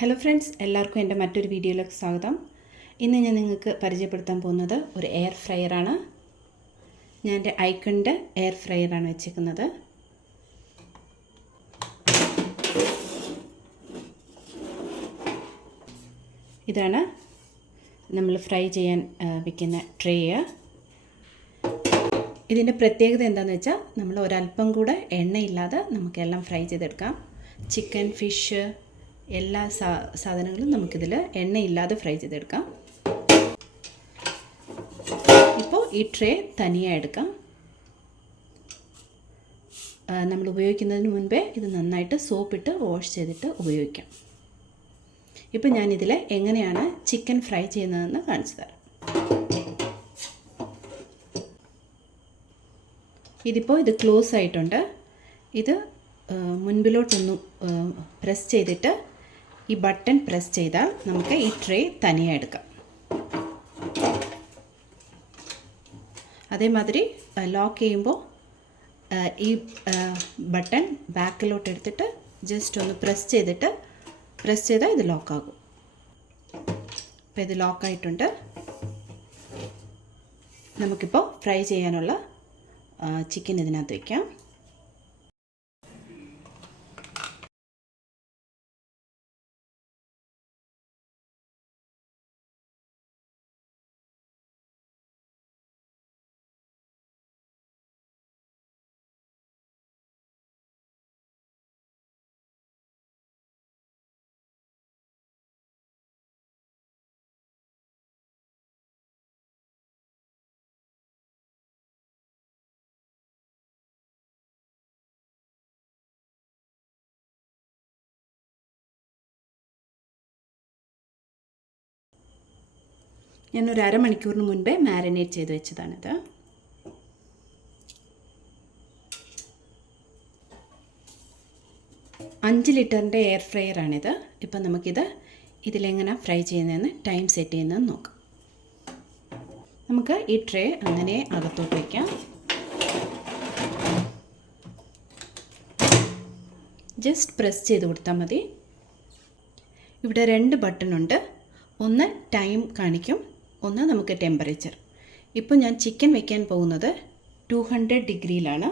Hello friends, എല്ലാവർക്കും എൻ്റെ മറ്റൊരു വീഡിയോയിലേക്ക് സ്വാഗതം. ഇന്ന് ഞാൻ നിങ്ങൾക്ക് പരിചയപ്പെടുത്താൻ പോകുന്നത് ഒരു എയർ ഫ്രയറാണ്. ഞാൻ എൻ്റെ ഐക്കണിൻ്റെ എയർ ഫ്രയറാണ് വെച്ചിരിക്കുന്നത്. ഇതാണ് നമ്മൾ ഫ്രൈ ചെയ്യാൻ വയ്ക്കുന്ന ട്രേ. ഇതിൻ്റെ പ്രത്യേകത എന്താണെന്ന് വെച്ചാൽ നമ്മൾ ഒരല്പം കൂടെ എണ്ണയില്ലാതെ നമുക്കെല്ലാം ഫ്രൈ ചെയ്തെടുക്കാം. ചിക്കൻ, ഫിഷ്, എല്ലാ സാധനങ്ങളും നമുക്കിതിൽ എണ്ണയില്ലാതെ ഫ്രൈ ചെയ്തെടുക്കാം. ഇപ്പോൾ ഈ ട്രേ തനിയെ എടുക്കാം. നമ്മൾ ഉപയോഗിക്കുന്നതിന് മുൻപേ ഇത് നന്നായിട്ട് സോപ്പിട്ട് വാഷ് ചെയ്തിട്ട് ഉപയോഗിക്കാം. ഇപ്പോൾ ഞാനിതിൽ എങ്ങനെയാണ് ചിക്കൻ ഫ്രൈ ചെയ്യുന്നതെന്ന് കാണിച്ചു തരാം. ഇത് ക്ലോസ് ആയിട്ടുണ്ട്. ഇത് മുൻപിലോട്ടൊന്ന് പ്രസ് ചെയ്തിട്ട് ഈ ബട്ടൺ പ്രസ് ചെയ്താൽ നമുക്ക് ഈ ട്രേ തനിയെ എടുക്കാം. അതേമാതിരി ലോക്ക് ചെയ്യുമ്പോൾ ഈ ബട്ടൺ ബാക്കിലോട്ട് എടുത്തിട്ട് ജസ്റ്റ് ഒന്ന് പ്രസ് ചെയ്താൽ ഇത് ലോക്കാകും. അപ്പോൾ ഇത് ലോക്കായിട്ടുണ്ട്. നമുക്കിപ്പോൾ ഫ്രൈ ചെയ്യാനുള്ള ചിക്കൻ ഇതിനകത്ത് വയ്ക്കാം. ഞാനൊരു അരമണിക്കൂറിന് മുൻപേ മാരിനേറ്റ് ചെയ്ത് വെച്ചതാണിത്. അഞ്ച് ലിറ്ററിൻ്റെ എയർ ഫ്രയറാണിത്. ഇപ്പം നമുക്കിത് ഇതിലെങ്ങനെ ഫ്രൈ ചെയ്യുന്നതെന്ന് ടൈം സെറ്റ് ചെയ്യുന്നതെന്ന് നോക്കാം. നമുക്ക് ഈ ട്രേ അങ്ങനെ അകത്തോട്ട് വയ്ക്കാം. ജസ്റ്റ് പ്രസ് ചെയ്ത് കൊടുത്താൽ മതി. ഇവിടെ 2 ബട്ടണുണ്ട്. ഒന്ന് ടൈം കാണിക്കും, ഒന്ന് നമുക്ക് ടെമ്പറേച്ചർ. ഇപ്പോൾ ഞാൻ ചിക്കൻ വയ്ക്കാൻ പോകുന്നത് 200 ഡിഗ്രിയിലാണ്.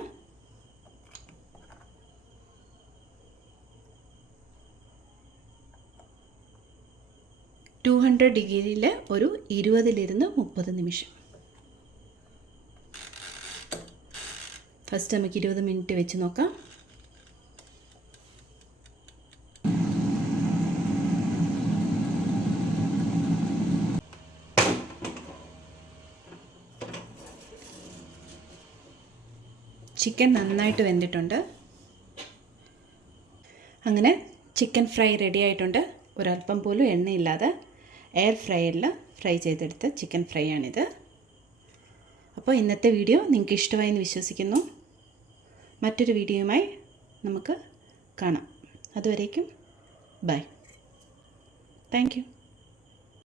ഡിഗ്രിയിൽ ഒരു 20-30 നിമിഷം. ഫസ്റ്റ് നമുക്ക് 20 മിനിറ്റ് വെച്ച് നോക്കാം. ചിക്കൻ നന്നായിട്ട് വെന്തിട്ടുണ്ട്. അങ്ങനെ ചിക്കൻ ഫ്രൈ റെഡി ആയിട്ടുണ്ട്. ഒരല്പം പോലും എണ്ണയില്ലാതെ എയർ ഫ്രയറിൽ ഫ്രൈ ചെയ്തെടുത്ത ചിക്കൻ ഫ്രൈ ആണിത്. അപ്പോൾ ഇന്നത്തെ വീഡിയോ നിങ്ങൾക്ക് ഇഷ്ടമായി എന്ന് വിശ്വസിക്കുന്നു. മറ്റൊരു വീഡിയോയുമായി നമുക്ക് കാണാം. അതുവരേക്കും ബൈ. Thank you.